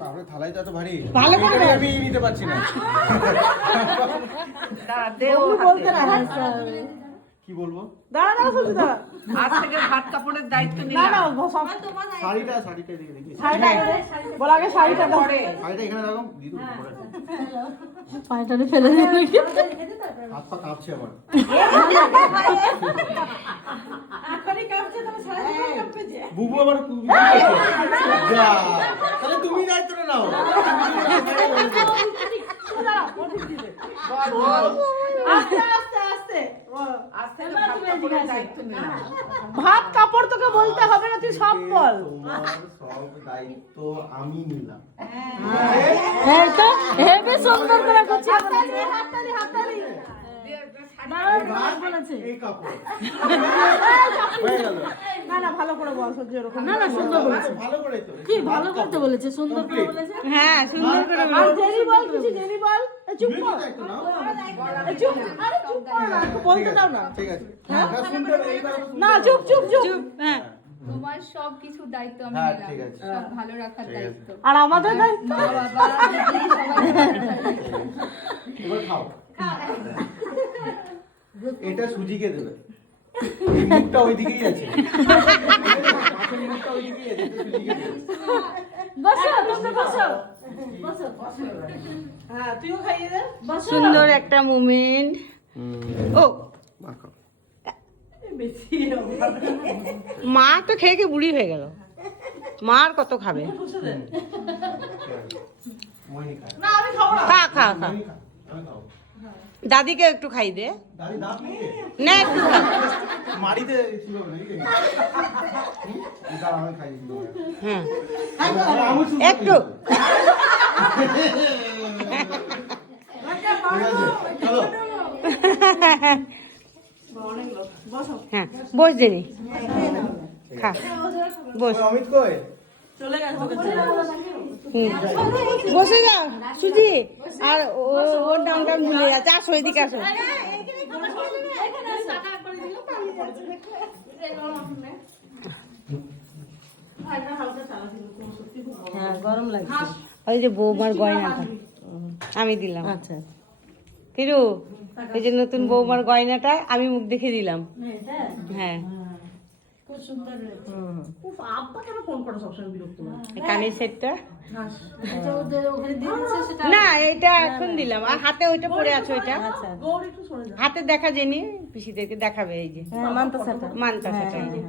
বাপরে থালাই তো এত ভারী। ভালো করে আমি নিতে পারছি না। দাঁড়া, দে বলতে হাতে। কি বলব? দাঁড়া দাঁড়া শুনছি দাঁড়া আজ থেকে ভাত কাপড়ের দায়িত্ব না নিলাম। না সব শাড়িটা শাড়িটা এদিকে দেখি। শাড়িটা বল আগে শাড়িটা দাও। শাড়িটা এখানে রাখো দিদু পরে। পায়টারে ফেলে দিয়ে হাত পা কাঁপছে আমার বুবু আবার নাও ভাত দায়িত্ব নিলাম ভাত কাপড় তোকে বলতে হবে না তুই সব বল সব দায়িত্ব আমি নিলাম হ্যাঁ তো হেবে সুন্দর করে করছি হাততালি হাততালি হাততালি না বলেছে এই কাপড় হয়ে গেল না না ভালো করে বল সহ্য এরকম না না সুন্দর বলেছে ভালো করে তো। কি ভালো করতে বলেছে সুন্দর করে বলেছে? হ্যাঁ সুন্দর করে আর জেনি বল কিছু জেনি বল? চুপ কর। চুপ আরে চুপ কর না বলতে দাও না। ঠিক আছে। না এইবার আবার শুনতে না চুপ চুপ চুপ। হ্যাঁ। তোমার সব কিছু দায়িত্ব আমি হ্যাঁ, নিলাম। সব ভালো রাখার দায়িত্ব। আর আমাদের দায়িত্ব? বাবা। এবার খাও। এটা সুজিকে দেবে। মুখটা ওইদিকেই আছে। মুখটা ওইদিকেই আছে এটা সুজিকে দেবে বসো বসো বসো। বসো। বসো হ্যাঁ তুইও খাইয়ে দে। বসো। সুন্দর একটা মুমেন্ট। ও। মা তো খেয়ে খেয়ে বুড়ি হয়ে গেল। মা আর কত খাবে? খা খা খা মহিনী খায় আমি খাও দাদিকে একটু খাই দে। দাদি না একটু। হ্যাঁ। একটু। হ্যাঁ বস দেনি খা। বস। অমিত কই? চলে। বসে যাও সুজি। আর ও- ওর নামটা ভুলে যাচ্ছে। আসো এদিকে আসো। হ্যাঁ গরম লাগছে। ওই যে বৌমার গয়নাটা। আমি দিলাম। আচ্ছা কিরু এই যে নতুন বৌমার গয়নাটা আমি মুখ দেখে দিলাম। হ্যাঁ। খুব সুন্দর হয়েছে। উফ, আব্বা কেন ফোন করে সবসময় বিরক্ত কানের সেটটা? আচ্ছা, সেটা। না এটা এখন দিলাম। আর হাতে ওইটা পরে আছে ওইটা। গৌর একটু সরে যা। হাতে দেখা জেনি পিসিদেরকে দেখাবে এই যে। মানতা মানতা এই যে